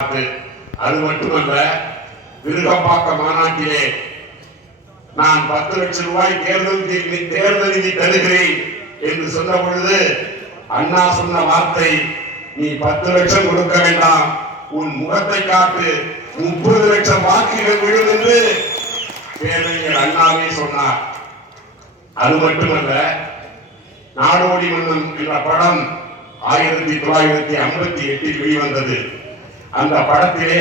அது மட்டுமல்ல, விருகம்பாக்க மாநாட்டிலே நான் 10 லட்சம் ரூபாய் தேர்தல் நிதி தருகிறேன் என்று சொன்ன பொழுது அண்ணா சொன்ன வார்த்தை, நீ 10 லட்சம் கொடுக்க வேண்டாம், உன் முகத்தை காட்டு, 30 லட்சம் வாக்குகள் விழும் என்று பேரறிஞர் அண்ணாவே சொன்னார். அது மட்டுமல்ல, நாடோடி மன்னன் என்ற படம் 1958 வெளிவந்தது. அந்த படத்திலே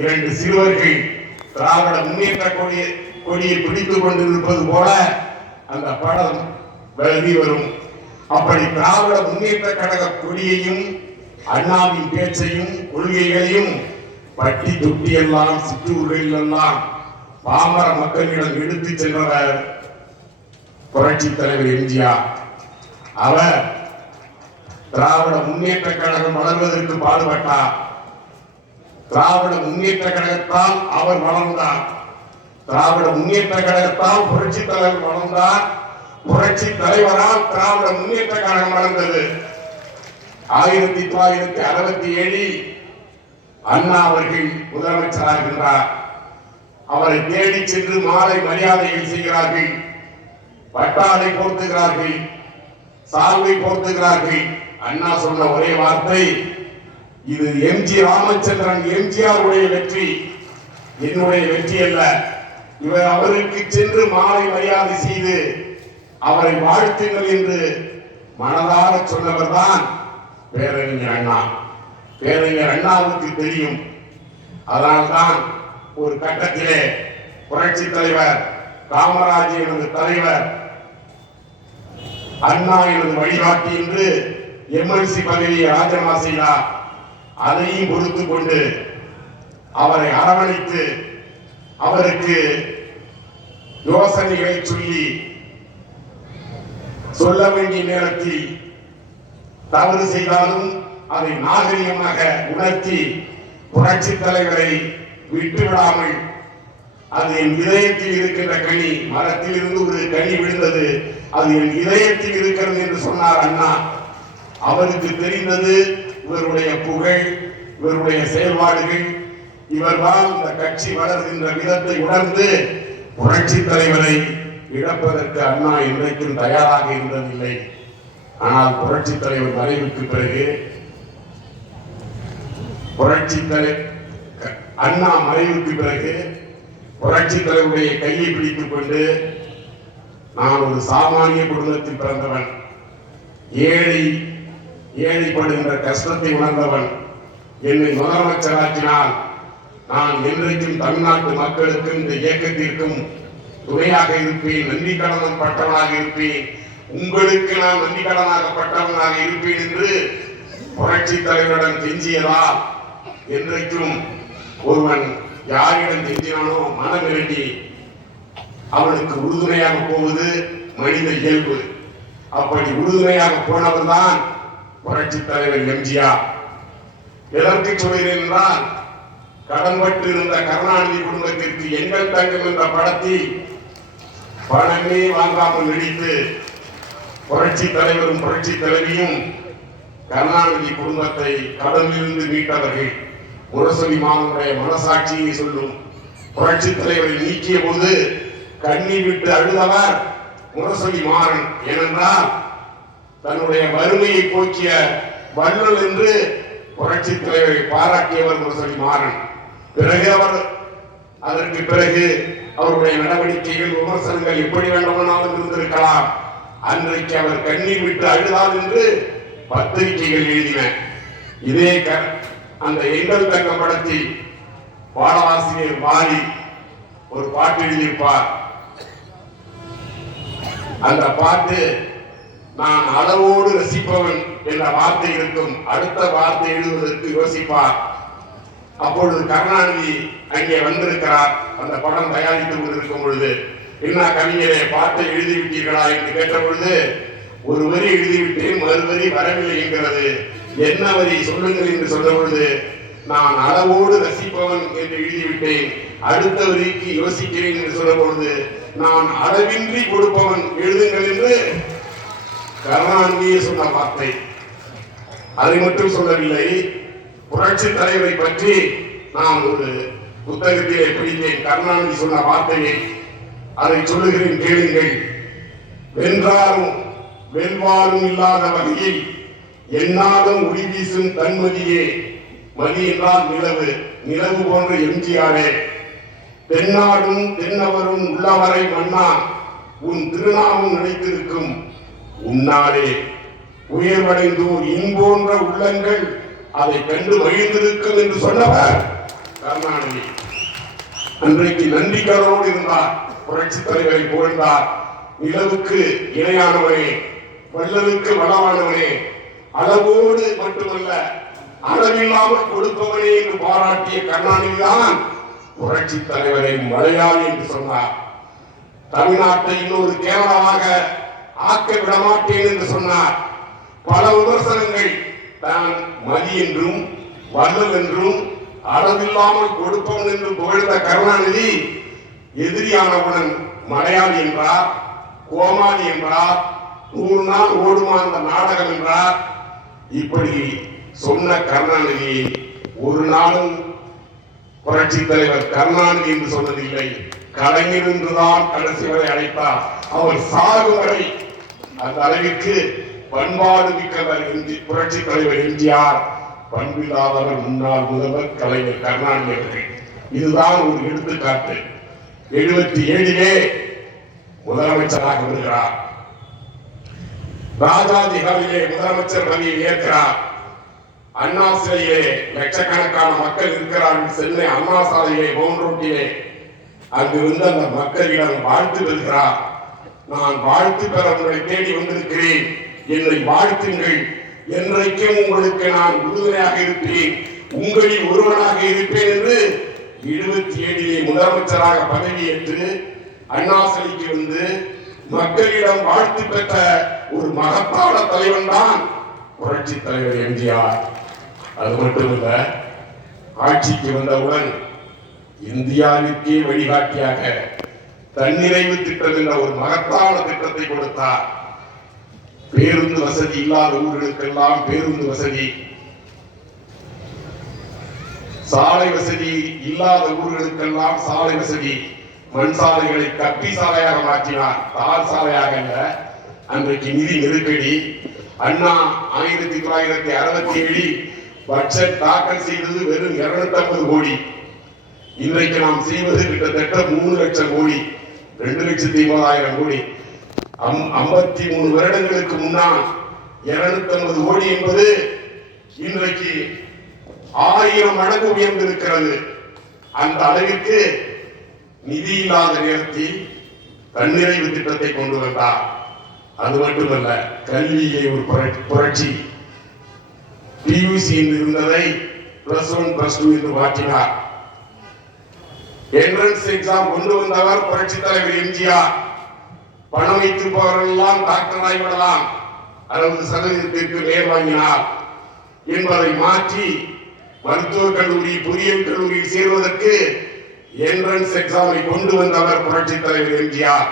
2 சிறுவர்கள் திராவிட முன்னேற்ற கொடியை பிடித்துக் கொண்டிருப்பது போல அந்த படம் வெளி வரும். அப்படி திராவிட முன்னேற்ற கழக கொடியையும் அண்ணாவின் பேச்சையும் கொள்கைகளையும் பட்டி தொட்டி எல்லாம் சிற்றூர்களில் எல்லாம் பாமர மக்களிடம் எடுத்து சென்றவர் புரட்சி தலைவர் எம்ஜிஆர். அவர் திராவிட முன்னேற்ற கழகம் வளர்வதற்கு பாடுபட்டார். திராவிட முன்னேற்ற கழகத்தால் அவர் வளர்ந்தார். திராவிட முன்னேற்ற கழகத்தால் புரட்சி தலைவர் வளர்ந்தார். புரட்சி தலைவரால் திராவிட முன்னேற்ற கழகம் வளர்ந்தது. 1967 அண்ணா அவர்கள் முதலமைச்சராகின்றார். அவரை தேடி சென்று மாலை மரியாதைகள் செய்கிறார்கள், பட்டாடை போர்த்துகிறார்கள், சால்வை போர்த்துகிறார்கள். அண்ணா சொன்ன ஒரே வார்த்தை, இது எம்ஜி ராமச்சந்திரன் எம்ஜிஆர் உடைய வெற்றி, என்னுடைய வெற்றி அல்ல. இவர் அவருக்கு சென்று மாலை மரியாதை செய்து அவரை வாழ்த்துங்கள் என்று மனதார சொன்னவர் தான் பேரறிஞர் அண்ணா. பேரறிஞர் அண்ணாவுக்கு தெரியும். அதனால்தான் ஒரு கட்டத்திலே புரட்சி தலைவர் காமராஜ் எனது தலைவர், அண்ணா எனது வழிகாட்டி என்று எம்எல்சி பதவியை ராஜினாமா செய்தார். அதையும் பொறுத்து கொண்டு அவரை அரவணைத்து அவருக்கு யோசனைகளை சொல்ல வேண்டிய நேரத்தில் தவறு செய்தாலும் அதை நாகரிகமாக உணர்த்தி புரட்சி தலைவரை விட்டுவிடாமல், அது என் இதயத்தில் இருக்கின்ற கனி, மரத்தில் இருந்து ஒரு கனி விழுந்தது, அது என் இதயத்தில் இருக்கிறது என்று சொன்னார் அண்ணா. அவருக்கு தெரிந்தது இவருடைய புகழ், இவருடைய செயல்பாடுகள், இவர்தான் இந்த கட்சி வளர்கின்ற விதத்தை உணர்ந்து புரட்சி தலைவரை இழப்பதற்கு அண்ணா என்றைக்கும் தயாராக இருந்ததில்லை. ஆனால் புரட்சி தலைவர் மறைவுக்கு பிறகு அண்ணா மறைவுக்கு பிறகு புரட்சி தலைவருடைய கையை பிடித்துக் கொண்டு, நான் ஒரு சாமானிய குடும்பத்தில் பிறந்தவன், ஏழைப்படுகின்ற கஷ்டத்தை உணர்ந்தவன், என்னை முதலமைச்சராக்கினால் நான் என்றைக்கும் தமிழ்நாட்டு மக்களுக்கும் இந்த இயக்கத்திற்கும் துணையாக இருப்பேன், நன்றி கடனாக பட்டவனாக இருப்பேன், உங்களுக்கு நான் நன்றி கடனாக பட்டவனாக இருப்பேன் என்று புரட்சி தலைவரிடம் கெஞ்சியதால் என்றைக்கும் ஒருவன் யாரிடம் கெஞ்சினானோ மனம் இறங்கி அவனுக்கு உறுதுணையாக போவது மனித இயல்பு. அப்படி உறுதுணையாக போனவர் தான் புரட்சி தலைவர் எம்ஜிஆர். எதற்கு சொல்கிறேன் என்றால், கடன்பட்டு இருந்த கருணாநிதி குடும்பத்திற்கு எங்கள் தங்கம் என்ற படத்தில் பணமே வாங்காமல் நடித்து புரட்சி தலைவரும் புரட்சி தலைவியும் கருணாநிதி குடும்பத்தை கடனிலிருந்து மீட்டவர்கள். முரசொலி மாறனுடைய மனசாட்சியை சொல்லும். புரட்சி தலைவரை நீக்கிய போது கண்ணீர் விட்டு அழுதவர் முரசொலி மாறன். ஏனென்றால் தன்னுடைய வறுமையை போக்கிய வள்ளல் என்று புரட்சி தலைவரை பாராட்டியவர் முரசொலி மாறன். அதற்கு பிறகு அவருடைய நடவடிக்கைகள், விமர்சனங்கள் எப்படி வேண்டுமானாலும் இருந்திருக்கலாம். அன்றைக்கு அவர் கண்ணீர் விட்டு அழுதார் என்று பத்திரிகைகள் எழுதின. இதே அந்த எங்கள் தங்க படத்தில் பாடலாசிரியர் வாலி ஒரு பாட்டு எழுதியிருப்பார். அந்த பாட்டு, நான் அளவோடு ரசிப்பவன் என்ற வார்த்தை இருக்கும், அடுத்த வார்த்தை எழுதுவதற்கு யோசிப்பார். அப்பொழுது கருணாநிதி அங்கே வந்திருக்கிறார். அந்த படம் தயாரித்துக் கொண்டிருக்கும் பொழுது, என்ன கவிஞரே பாட்டை எழுதிவிட்டீர்களா என்று கேட்ட பொழுது, ஒரு வரி எழுதிவிட்டேன், மறுவரி வரவில்லை என்கிறது, என்ன வரி சொல்லுங்கள் என்று சொன்ன பொழுது, நான் அளவோடு ரசிப்பவன் என்று எழுதிவிட்டேன், அடுத்த வரிக்கு யோசிக்கிறேன் என்று சொன்ன பொழுது, நான் அளவின்றி கொடுப்பவன் எழுதுங்கள் என்று கருணாநிதியே சொன்ன வார்த்தை. அதை மட்டும் சொல்லவில்லை, புரட்சி தலைவரை பற்றி நான் ஒரு புத்தகத்திலே படித்தேன். கருணாநிதி சொன்ன வார்த்தையை அதை சொல்லுகிறேன், கேளுங்கள். வென்றாலும் வெல்வாரும் இல்லாத வகையில் என்னாலும் ஒளி வீசும் தன்மதியே, மதி என்றால் நிலவு, நிலவு போன்ற எம்ஜிஆரே, தென்னாடும் தென்னவரும் உள்ளவரை மன்னா, உன் திருநாமம் நினைத்திருக்கும் உன்னாலே உயர்வடைந்தோர் இன்போன்ற உள்ளங்கள் அதை கண்டு மகிழ்ந்திருக்கும் என்று சொன்னவர் கருணாநிதி. அன்றைக்கு நன்றி கடனோடு இருந்தார், புரட்சி தலைவரை புகழ்ந்தார். நிலவுக்கு இணையானவனே, வள்ளலுக்கு வளமானவனே, அளவோடு மட்டுமல்ல அளவில்லாமல் கொடுப்பவனே என்று பாராட்டிய கருணாநிதி தான் புரட்சி தலைவரை மலையாளி என்று சொன்னார். தமிழ்நாட்டை இன்னொரு கேரளாவாக ஆக்க விடமாட்டேன் என்று சொன்னார். பல விமர்சனங்கள் தான் மதி என்றும் வள்ளல் என்றும் அளவில்லாமல் கொடுப்பவன் என்று புகழ்ந்த கருணாநிதி எதிரியானவுடன் மலையாளி என்றார், கோமாளி என்றார், 100 நாள் ஓடுமா அந்த நாடகம் என்றார். இப்படி சொன்ன கருணாநிதி ஒரு நாளும் புரட்சி தலைவர் கருணாநிதி என்று சொன்னதில்லை, கலைஞர் என்றுதான் கடைசி வரை அழைத்தார். அவர் சாகும் வரை அந்த அளவிற்கு பண்பாடு மிக்கவர் புரட்சி தலைவர் எம்ஜிஆர், பண்பில்லாதவர் முன்னாள் முதல்வர் கலைஞர் கருணாநிதி அவர்கள். இதுதான் ஒரு எடுத்துக்காட்டு. 77 முதலமைச்சராக வருகிறார். ராஜாஜி காலிலே முதலமைச்சர் பதவியை ஏற்கிறார். அண்ணா சிலையிலே லட்சக்கணக்கான மக்கள் இருக்கிறார்கள். சென்னை அண்ணா சாலையிலே மவுண்ட் ரோட்டிலே அங்கிருந்து அந்த மக்களிடம் வாழ்த்து பெறுகிறார். நான் வாழ்த்து பெற உங்களை தேடி வந்திருக்கிறேன், என்னை வாழ்த்துங்கள், என்றைக்கும் உங்களுக்கு நான் உறுதுணையாக இருப்பேன், உங்களில் ஒருவனாக இருப்பேன் என்று 77 முதலமைச்சராக பதவியேற்று அண்ணா சிலைக்கு வந்து மக்களிடம் வாழ்த்து பெற்ற ஒரு மகத்தான தலைவன் தான் புரட்சி தலைவர் எம்ஜிஆர். அது மட்டுமல்ல, ஆட்சிக்கு வந்தவுடன் இந்தியாவிற்கே வழிகாட்டியாக தன்னிறைவு திட்டம் என்ற ஒரு மகத்தான திட்டத்தை கொடுத்தார். பேருந்து வசதி இல்லாத ஊர்களுக்கெல்லாம் பேருந்து வசதி, சாலை வசதி இல்லாத ஊர்களுக்கெல்லாம் சாலை வசதி, மண் சாலைகளை கப்பி சாலையாக மாற்றினார், தார் சாலையாக அல்ல. அன்றைக்கு நிதி நெருக்கடி. அண்ணா 1967 பட்ஜெட் தாக்கல் செய்தது வெறும் 250 கோடி. இன்றைக்கு நாம் செய்வது கிட்டத்தட்ட 3 லட்சம் கோடி, 2,30,000 கோடி. 53 வருடங்களுக்கு முன்னால் 250 கோடி என்பது இன்றைக்கு 1000 மடங்கு உயர்ந்திருக்கிறது. அந்த அளவிற்கு நிதி இல்லாத நேரத்தில் தன்னிறைவு திட்டத்தை கொண்டு வந்தார். அது மட்டுமல்ல, கல்வியை ஒரு புரட்சி. பியூசி இருந்ததை +1 +2 என்று மாற்றினார். என்ட்ரன்ஸ் எக்ஸாம் கொண்டு வந்தவர் புரட்சி தலைவர் எம்ஜிஆர். பணம் வைத்திருப்பவர்கள் எல்லாம் டாக்டர் ஆகிவிடலாம், 60% மேல் வாங்கினார் என்பதை மாற்றி மருத்துவக் கல்லூரி, பொறியியல் கல்லூரியில் சேர்வதற்கு என்ட்ரன்ஸ் எக்ஸாமை கொண்டு வந்தவர் புரட்சி தலைவர் எம்ஜிஆர்.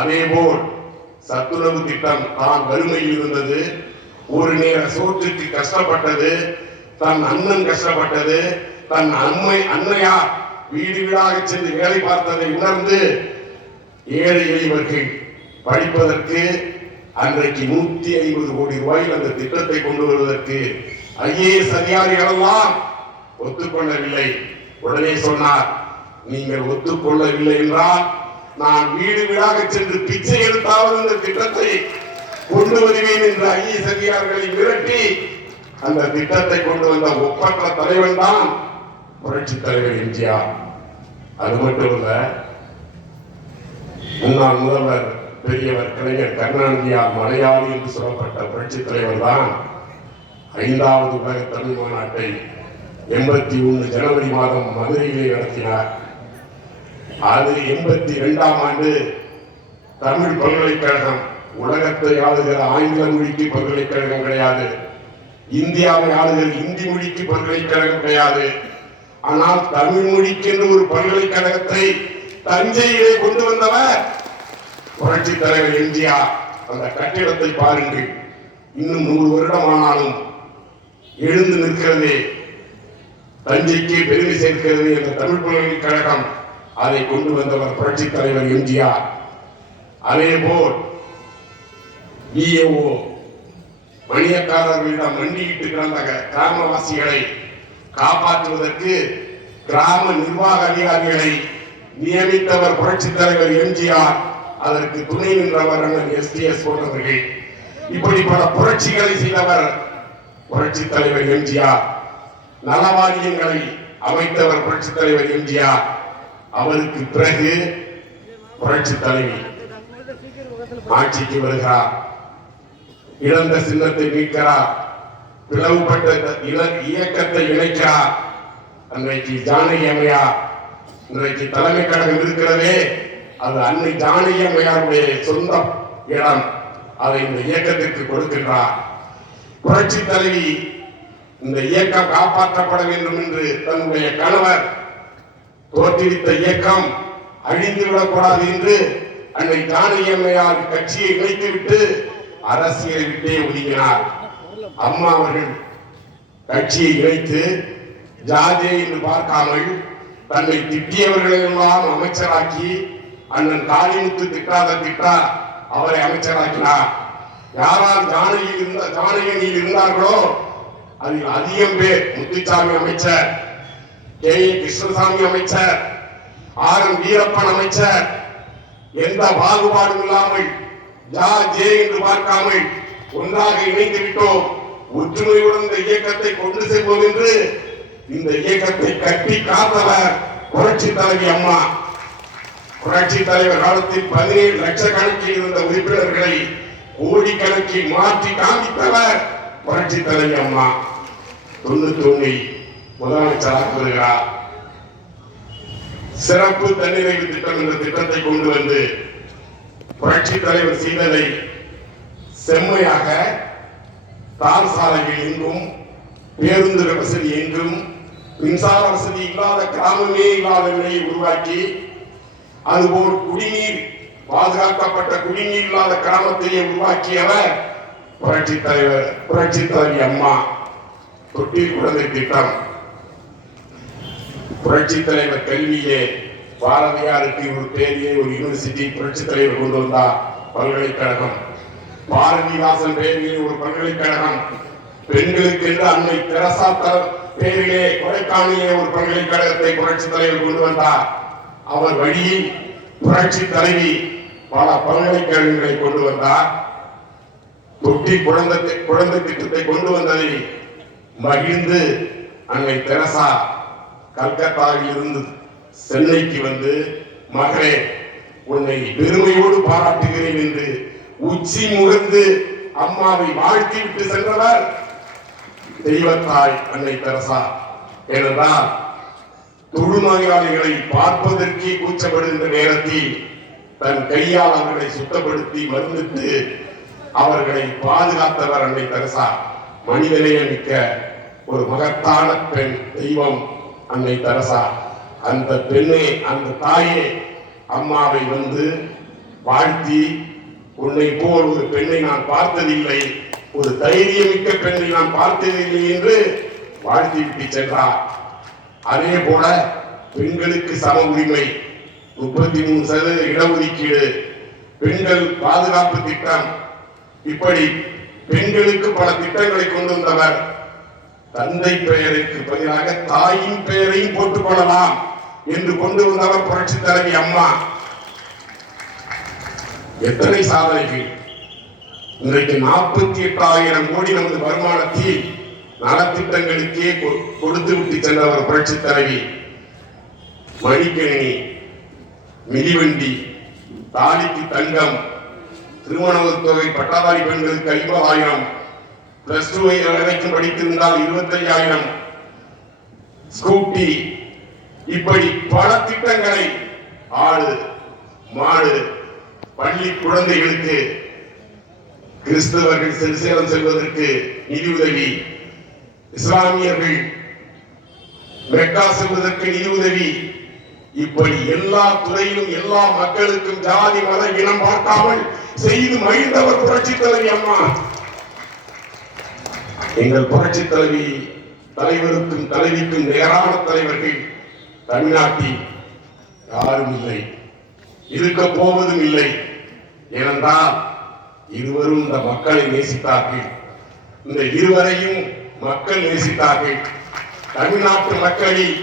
அதேபோல் சத்துணவு திட்டம், தான் வறுமையில் இருந்தது, ஒரு நேர சோற்றுக்கு கஷ்டப்பட்டது, தன் அண்ணன் கஷ்டப்பட்டது, தன் அன்னையார் வீடு வீடாக சென்று வேலை பார்த்ததை உணர்ந்து ஏழை எளியவர்கள் படிப்பதற்கு அன்றைக்கு 150 கோடி ரூபாயில் அந்த திட்டத்தை கொண்டு வருவதற்கு IAS அதிகாரிகள் எல்லாம் ஒத்துக்கொள்ளவில்லை. உடனே சொன்னார், நீங்கள் ஒத்துக்கொள்ளவில்லை என்றால் நான் வீடு வீடாக சென்று பிச்சை எடுத்தாவது இந்த திட்டத்தை கொண்டு வருவேன் என்று IAS அதிகாரிகளை மிரட்டி அந்த திட்டத்தை கொண்டு வந்த ஒப்பற்ற தலைவன் தான் புரட்சி தலைவர் எம்ஜிஆர். அது மட்டுமல்ல, முன்னாள் முதல்வர் பெரியவர் கலைஞர் கருணாநிதியால் மலையாளி என்று சொல்லப்பட்ட புரட்சி தலைவர் தான் 5வது உலக தமிழ் மாநாட்டை 81 ஜனவரி மாதம் மதுரையிலே நடத்தினார். அது 82ஆம் ஆண்டு தமிழ் பல்கலைக்கழகம், உலகத்தை ஆளுகிற ஆங்கில மொழிக்கு பல்கலைக்கழகம் கிடையாது, இந்தியாவை ஆளுகிற இந்தி மொழிக்கு பல்கலைக்கழகம் கிடையாது. ஆனால் தமிழ் மொழிக்கு என்று ஒரு பல்கலைக்கழகத்தை தஞ்சையிலே கொண்டு வந்தவர் புரட்சி தலைவர் எம்ஜிஆர். அந்த கட்டிடத்தை பாருங்கள், இன்னும் 100 வருடம் ஆனாலும் எழுந்து நிற்கிறதே. தஞ்சைக்கு பெருமை சேர்க்கிறது என்ற தமிழ் பல்கலைக்கழகம் அதை கொண்டு வந்தவர் புரட்சித் தலைவர் எம்ஜிஆர். அதேபோல் விஏஓ மணியக்காரர்களிடம் மண்டியிட்டு கிடந்த கிராமவாசிகளை காப்பாற்றுவதற்கு கிராம நிர்வாக அதிகாரிகளை நியமித்தவர் புரட்சித் தலைவர் எம்ஜிஆர். அதற்கு துணை நின்றவர் அண்ணன் எஸ்டிஎஸ் போன்றவர்கள். இப்படி பல புரட்சிகளை செய்தவர் புரட்சித் தலைவர் எம்ஜிஆர். நலவாரியங்களை அமைத்தவர் புரட்சித் தலைவர் எம்ஜிஆர். அவருக்கு பிறகு புரட்சித் தலைவி ஆட்சிக்கு வருகிறார். இழந்த சின்னத்தை மீட்கிறார். பிளவுபட்ட இயக்கத்தை இணைக்கிறார். அன்றைக்கு ஜானகி அம்மையார், இன்றைக்கு தலைமை கழகம் இருக்கிறதே, அது அன்னை ஜானகி அம்மையாருடைய சொந்த இடம். அதை இந்த இயக்கத்திற்கு கொடுக்கின்றார். புரட்சி தலைவி இந்த இயக்கம் காப்பாற்றப்பட வேண்டும் என்று தன்னுடைய கணவர் தோற்றுவித்த இயக்கம் அழிந்துவிடக்கூடாது என்று அன்னை ஜானகி அம்மையார் கட்சியை இணைத்துவிட்டு அரசியலை விட்டே ஒதுங்கினார். அம்மா அவர்கள் கட்சியை இணைத்து ஜாதியை என்று பார்க்காமல் தன்னை திட்டியவர்களெல்லாம் அமைச்சராக்கி, அண்ணன் காளிமுத்து திட்டாத திட்டா அவரை அமைச்சராக்கினார். யாரால் ஜானகியில் இருந்தார்களோ அதில் அதிகம் பேர் முத்துசாமி அமைச்சர், கே கிருஷ்ணசாமி அமைச்சர், ஆர் வீரப்பன் அமைச்சர், எந்த பாகுபாடும் இல்லாமல் ஜே என்று பார்க்காமல் ஒன்றாக இணைந்து விட்டோம், ஒற்றுமையுடன் இந்த இயக்கத்தை கொண்டு செல்வோம் என்று இந்த இயக்கத்தை கட்டி காத்தவர் புரட்சி தலைவி அம்மா. புரட்சி தலைவர் காலத்தில் 17 லட்சக்கணக்கில் இருந்த உறுப்பினர்களை கோடிக்கணக்கில் மாற்றி காண்பித்தவர் புரட்சி தலைவி அம்மா. 91 முதலமைச்சராக வருகிறார். சிறப்பு தன்னிறைவு திட்டம் என்ற திட்டத்தை கொண்டு வந்து புரட்சி தலைவர் செய்ததை செம்மையாக தார் சாலைகள் எங்கும், பேருந்து வசதி எங்கும், மின்சார வசதி இல்லாத கிராமமே இல்லாத நிலையை உருவாக்கி, அதுபோல் குடிநீர் பாதுகாக்கப்பட்ட குடிநீர் இல்லாத கிராமத்தையே உருவாக்கியவர் புரட்சி தலைவி அம்மா. தொட்டில் குழந்தை திட்டம், புரட்சி தலைவர் கல்வியிலே பாரதியாருக்கு ஒரு பேரிலே ஒரு யூனிவர்சிட்டி புரட்சி தலைவர் கொண்டு வந்தார், பல்கலைக்கழகம். பாரதிதாசன் பெயரிலே ஒரு பல்கலைக்கழகம், பெண்களுக்கு என்று அன்னை தெரசா பெயரிலே கொடைக்கானலிலே ஒரு பல்கலைக்கழகத்தை புரட்சி தலைவர் கொண்டு வந்தார். அவர் வழியில் புரட்சி தலைவி பல பல்கலைக்கழகங்களை கொண்டு வந்தார். தொட்டி குழந்தை திட்டத்தை கொண்டு வந்ததை மகிழ்ந்து அன்னை தெரசா கல்கத்தாவில் இருந்து சென்னைக்கு வந்து, மகளே உன்னை பெருமையோடு பாராட்டுகிறேன் என்று உச்சி முகர்ந்து அம்மாவை வாழ்த்தி விட்டு சென்றவர் தெய்வத்தாய் அன்னை தெரசா. ஏனென்றால் தொழுநோயாளிகளை பார்ப்பதற்கே கூச்சப்படுகின்ற நேரத்தில் தன் கையால் அவர்களை சுத்தப்படுத்தி மருந்துட்டு அவர்களை பாதுகாத்தவர் அன்னை தெரசா. மனிதநேய மிக்க ஒரு மகத்தான பெண், தெய்வம் அன்னை தெரசா. அந்த பெண்ணே, அந்த தாயே அம்மாவை வந்து வாழ்த்தி, உன்னை போல் ஒரு பெண்ணை நான் பார்த்ததில்லை, ஒரு தைரியமிக்க பெண்ணை நான் பார்த்ததில்லை என்று வாழ்த்தி விட்டு சென்றார். அதே போல பெண்களுக்கு சம உரிமை, 33% இடஒதுக்கீடு, பெண்கள் பாதுகாப்பு திட்டம், இப்படி பெண்களுக்கு பல திட்டங்களை கொண்டு வந்தவர். தந்தை பெயருக்கு பதிலாக தாயின் பெயரையும் போட்டுக் கொள்ளலாம் என்று கொண்டு வந்தவர் புரட்சி தலைவி அம்மா. எத்தனை சாதனைகள்! இன்றைக்கு 48,000 கோடி நமது வருமானத்தில் நலத்திட்டங்களுக்கே கொடுத்து விட்டு சென்றவர் புரட்சி தலைவி. மடிக்கணினி, மிதிவண்டி, தாலிக்கு தங்கம், திருமண தொகை பட்டாதாரி பெண்களுக்கு 50,000, +2 வரைக்கும் படித்திருந்தால் 25,000, ஸ்கூட்டி, இப்படி பல திட்டங்களை, ஆடு மாடு, பள்ளி குழந்தைகளுக்கு, கிறிஸ்தவர்கள் செருசேலம் செல்வதற்கு நிதி உதவி, இஸ்லாமியர்கள் மெக்கா செல்வதற்கு நிதி உதவி, இப்படி எல்லா துறையிலும் எல்லா மக்களுக்கும் ஜாதி மத இனம் பார்க்காமல் செய்து மகிழ்ந்தவர் புரட்சி தலைவி அம்மா. எங்கள் புரட்சி தலைவி தலைவருக்கும் தலைவிக்கும் நிகரான தலைவர்கள் தமிழ்நாட்டில் யாரும் இல்லை, இருக்க போவதும் இல்லை. ஏனென்றால் இருவரும் இந்த மக்களை நேசித்தார்கள். இந்த இருவரையும் மக்கள் நேசித்தார்கள். தமிழ்நாட்டு மக்களில்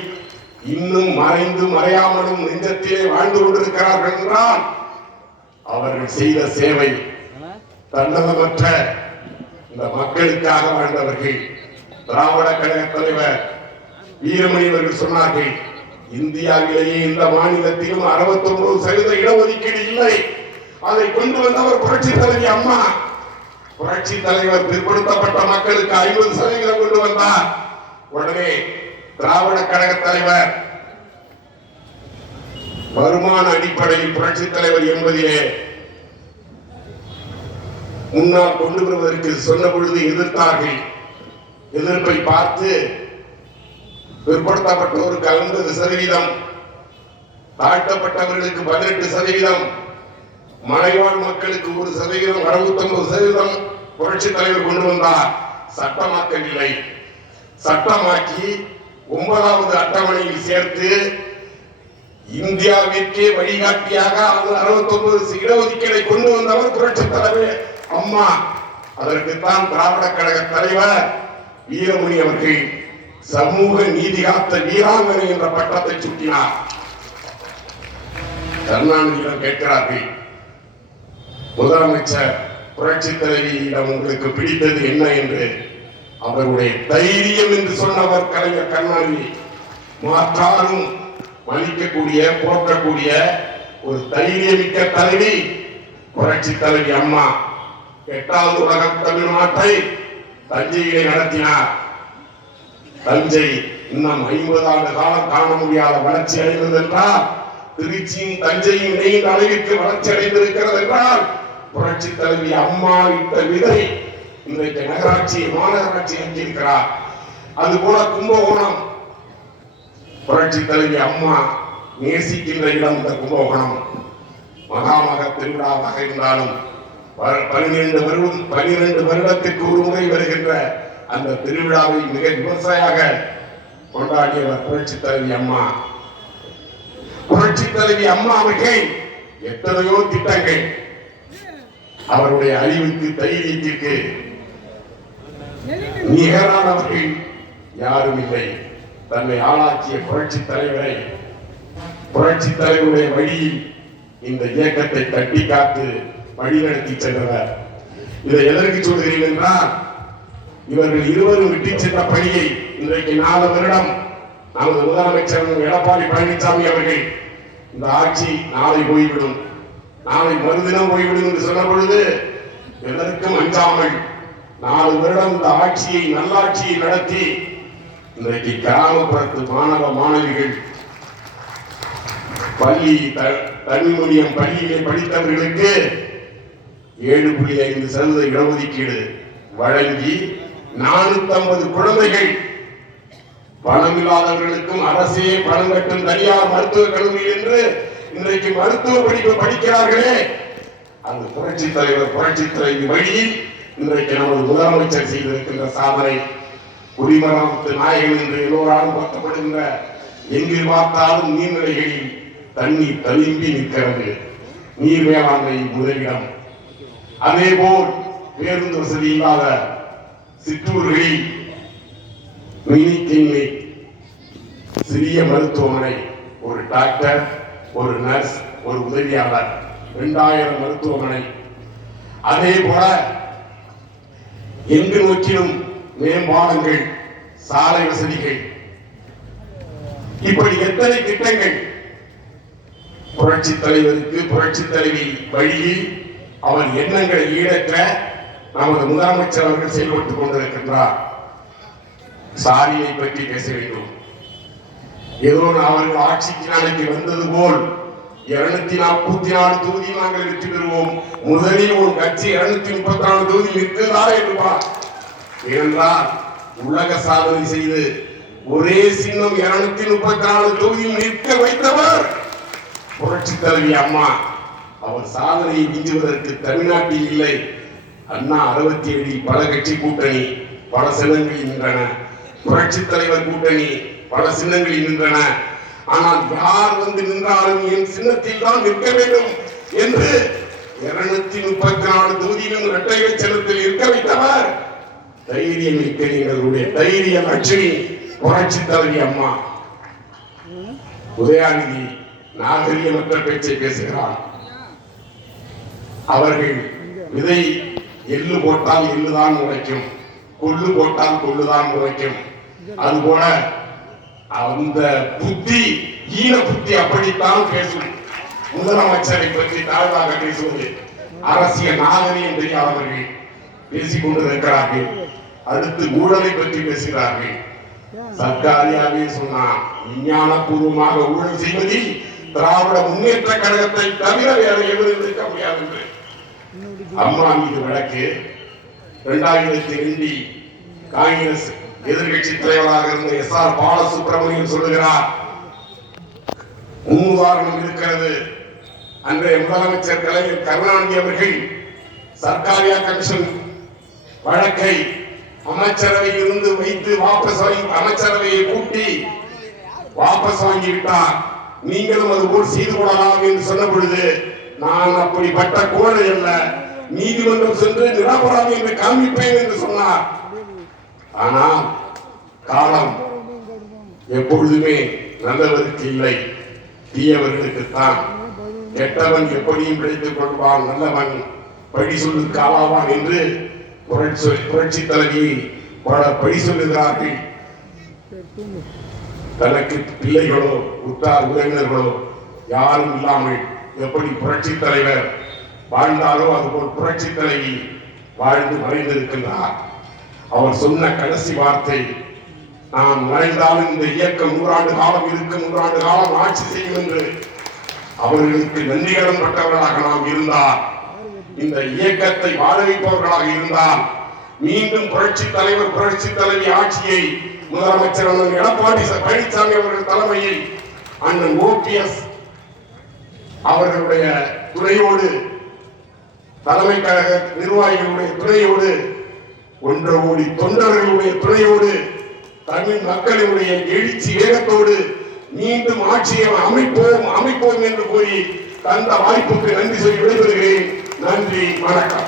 இன்னும் மறைந்து மறையாமலும் நெஞ்சத்திலே வாழ்ந்து கொண்டிருக்கிறார்கள் என்றால் அவர்கள் செய்த சேவை தன்னலமற்ற இந்த மக்களுக்காக வாழ்ந்தவர்கள். திராவிட கழக தலைவர் வீரமணி அவர்கள் சொன்னார்கள், இந்தியாவிலேயே இந்த மாநிலத்திலும் 69% இடஒதுக்கீடு இல்லை. அதை கொண்டு வந்தவர் புரட்சி தலைவி அம்மா. புரட்சி தலைவர் பிற்படுத்தப்பட்ட மக்களுக்கு 50% கொண்டு வந்தார். உடனே திராவிட கழக தலைவர் வருமான அடிப்படையில் புரட்சி தலைவர் என்பதிலே முன்னால் கொண்டு வருவதற்கு சொன்ன பொழுது எதிர்த்தார்கள். எதிர்ப்பை பார்த்து பிற்படுத்தப்பட்டோருக்கு 50%, தாழ்த்தப்பட்டவர்களுக்கு 18%, மலைவாழ் மக்களுக்கு 1%, 69% புரட்சி தலைவர் கொண்டு வந்தார். சட்டமாக்கவில்லை. சட்டமாக்கி 9வது அட்டவணையில் சேர்த்து இந்தியாவிற்கே வழிகாட்டியாக 69 இடஒதுக்கீடை கொண்டு வந்தவர் புரட்சி தலைவர் அம்மா. அதற்குத்தான் திராவிட கழக தலைவர் வீரமணி அவர்கள் சமூக நீதி காத்த வீராங்கனை என்ற பட்டத்தை சூட்டினார். கருணாநிதியிடம் கேட்கிறார்கள், முதலமைச்சர் புரட்சி தலைவியிடம் உங்களுக்கு பிடித்தது என்ன என்று. அவருடைய தைரியம் என்று சொன்னவர் கலைஞர் கருணாநிதி. மாற்றாரும் மதிக்கக்கூடிய போற்றக்கூடிய ஒரு தைரியமிக்க தலைவி புரட்சி தலைவி அம்மா. 8வது உலக தமிழ்நாட்டை தஞ்சையிலே நடத்தினார். தஞ்சை இன்னும் 50 ஆண்டு காலம் காண முடியாத வளர்ச்சி அடைந்தது என்றால், திருச்சியும் தஞ்சையும் இணைந்த அளவிற்கு வளர்ச்சி அடைந்திருக்கிறது என்றால் புரட்சி தலைவி அம்மா இட்ட விதை இன்றைக்கு நகராட்சி மாநகராட்சி அங்கிருக்கிறார். அதுபோல கும்பகோணம் புரட்சி தலைவி அம்மா நேசிக்கின்ற இடம் இந்த கும்பகோணம். மகாமக திருவிழாவாக இருந்தாலும் 12 வருடத்துக்கு ஒரு முறை வருகின்ற அந்த திருவிழாவை மிக விமர்சையாக கொண்டாடியவர் புரட்சி தலைவி அம்மா. புரட்சி தலைவி அம்மா அவர்கள் எத்தனையோ திட்டங்கள், அவருடைய அறிவுக்கு தைரியத்திற்கு நிகரானவர்கள் யாரும் இல்லை. தன்னை ஆளாக்கிய புரட்சி தலைவரை, புரட்சி தலைவருடைய வழியில் இந்த இயக்கத்தை கட்டி காத்து வழிநடத்தி சென்றவர். இதை எதற்கு சொல்கிறேன் என்றால், இவர்கள் இருவரும் விட்டு சென்ற பணியை இன்றைக்கு 4 வருடம் நமது முதலமைச்சர் எடப்பாடி பழனிசாமி அவர்கள் இந்த ஆட்சி நாளை போய்விடும், நாளை மறுதினம் போய்விடும் என்று சொன்ன பொழுது எதற்கும் அஞ்சாமல் 4 வருடம் இந்த ஆட்சியை நல்லாட்சியை நடத்தி இன்றைக்கு கிராமப்புறத்து மாணவ மாணவிகள் பள்ளி தமிழ் மீடியம் பள்ளியிலே படித்தவர்களுக்கு 7.5% இடஒதுக்கீடு வழங்கி 450 குழந்தைகள், பணமில்லாதவர்களுக்கும் அரசே பணம் கட்டும் தனியார் மருத்துவக் கல்லூரி என்று இன்றைக்கு மருத்துவ படிப்பு படிக்கிறார்களே, அந்த புரட்சி தலைவர் புரட்சி தலைவி வழியில் இன்றைக்கு நமது முதலமைச்சர் செய்திருக்கின்ற சாதனை. குடிமராமத்து நாயகன் என்று எல்லோராலும் போற்றப்படுகின்ற, எங்கில் பார்த்தாலும் நீர்நிலைகளில் தண்ணீர் தழும்பி நிற்கிறது. நீர் மேலாண்மை முதலிடம். அதேபோல் பேருந்து வசதி இல்லாத சிற்றூர்களில் மினி கிளினிக், சிறிய மருத்துவமனை, ஒரு டாக்டர், ஒரு நர்ஸ், ஒரு உதவியாளர், 2000 மருத்துவமனை. அதே போல எங்கு நோக்கிலும் மேம்பாலங்கள், சாலை வசதிகள், இப்படி எத்தனை திட்டங்கள் புரட்சி தலைவருக்கு புரட்சி தலைவி வழியில் அவர் எண்ணங்களை ஈடற்ற நமது முதலமைச்சர் அவர்கள் செயல்பட்டுக் கொண்டிருக்கின்றார். சாரியை பற்றி பேச வேண்டும். ஏதோ அவர்கள் ஆட்சிக்கு நாளைக்கு வந்தது போல் 244 தொகுதி நாங்கள் வெற்றி பெறுவோம், முதலில் ஒரு கட்சி 234 தொகுதி நிற்கிறதா என்பார். ஏனென்றால் உலக சாதனை செய்து ஒரே சின்னம் 234 தொகுதியில் நிற்க வைத்தவர் புரட்சி தலைவி அம்மா. அவர் சாதனையை மிஞ்சுவதற்கு தமிழ்நாட்டில் இல்லை. அண்ணா 67 பல கட்சி கூட்டணி, பல சின்னங்கள் நின்றன. புரட்சி தலைவர் கூட்டணி பல சின்னங்களில் நின்றன. ஆனால் யார் வந்து நின்றாலும் என் சின்னத்தில் தான் நிற்க வேண்டும் என்று 234 தொகுதியிலும் இரட்டைலை சின்னத்தில் இருக்க வைத்தவர் தைரியம் மிக்க எங்களுடைய தைரிய லட்சுமி புரட்சி தலைவி அம்மா. உதயாநிதி நாகரிகமற்ற பேச்சை பேசுகிறார். அவர்கள் விதை எள்ளு போட்டால் எள்ளுதான் முளைக்கும், கொள்ளு போட்டால் கொள்ளுதான் முளைக்கும். அதுபோல அந்த புத்தி ஈன புத்தி அப்படித்தான் பேசும். முதலமைச்சரை பற்றி தாழ்வாக பேசுவது அரசியல் நாகரிகம் தெரியாதவர்கள் பேசிக் கொண்டிருக்கிறார்கள். அடுத்து ஊழலை பற்றி பேசுகிறார்கள். சர்க்காரியாவே சொன்னார், விஞ்ஞான பூர்வமாக ஊழல் செய்வதில் திராவிட முன்னேற்ற கழகத்தை தவிர வேற எவரும் இருக்க முடியாது என்று அம்மா மீது வழக்கு. 2002 காங்கிரஸ் எதிர்கட்சி தலைவராக இருந்த SR பாலசுப்ரமணியன் சொல்லுகிறார், முன்னுதாரணம் இருக்கிறது. அன்றைய முதலமைச்சர் கலைஞர் கருணாநிதி அவர்கள் சர்க்காரியா கமிஷன் வழக்கை அமைச்சரவையில் இருந்து வைத்து அமைச்சரவையை கூட்டி வாபஸ் வாங்கிவிட்டார். நீங்களும் அது போல் செய்து கொள்ளலாம் என்று சொன்ன பொழுது, நான் அப்படிப்பட்ட கோழை அல்ல, நீதிமன்றம் சென்று நிராபராதி என்று காண்பிப்பேன் என்று சொன்னார். ஆனால் காலம் எப்பொழுதுமே நல்லவருக்கு இல்லை, தீயவர்களுக்குத்தான். கெட்டவன் எப்படியும் பிடித்துக் கொள்வான், நல்லவன் பழி சொல்லுக்கு ஆளாவான் என்று புரட்சி தலைவி பழி சொல்லுகிறார்கள். தனக்கு பிள்ளைகளோ உற்றார் உறவினர்களோ யாரும் இல்லாமல் எப்படி புரட்சி தலைவர் வாழ்ந்தாரோ அதுபோல் புரட்சி தலைவி வாழ்ந்து மறைந்திருக்கின்றார். அவர் சொன்ன கடைசி வார்த்தை, நாம் மறைந்தாலும் இந்த இயக்கம் 100 ஆண்டு காலம் இருக்கும், 100 ஆண்டு காலம் ஆட்சி செய்யும் என்று அவர்களுக்கு நன்றிகடன் பட்டவர்களாக நாம் இருந்தால், இந்த இயக்கத்தை வாழ வைப்பவர்களாக இருந்தால், மீண்டும் புரட்சி தலைவர் புரட்சி தலைவி ஆட்சியை முதலமைச்சர் அண்ணன் எடப்பாடி பழனிசாமி அவர்கள் தலைமையில் அண்ணன் OPS அவர்களுடைய துணையோடு, தலைமை கழக நிர்வாகிகளுடைய துணையோடு, 1 கோடி தொண்டர்களுடைய துணையோடு, தமிழ் மக்களுடைய எழுச்சி வேகத்தோடு மீண்டும் ஆட்சியை அமைப்போம் என்று கூறி தந்த வாய்ப்புக்கு நன்றி சொல்லி விடைபெறுகிறேன். நன்றி, வணக்கம்.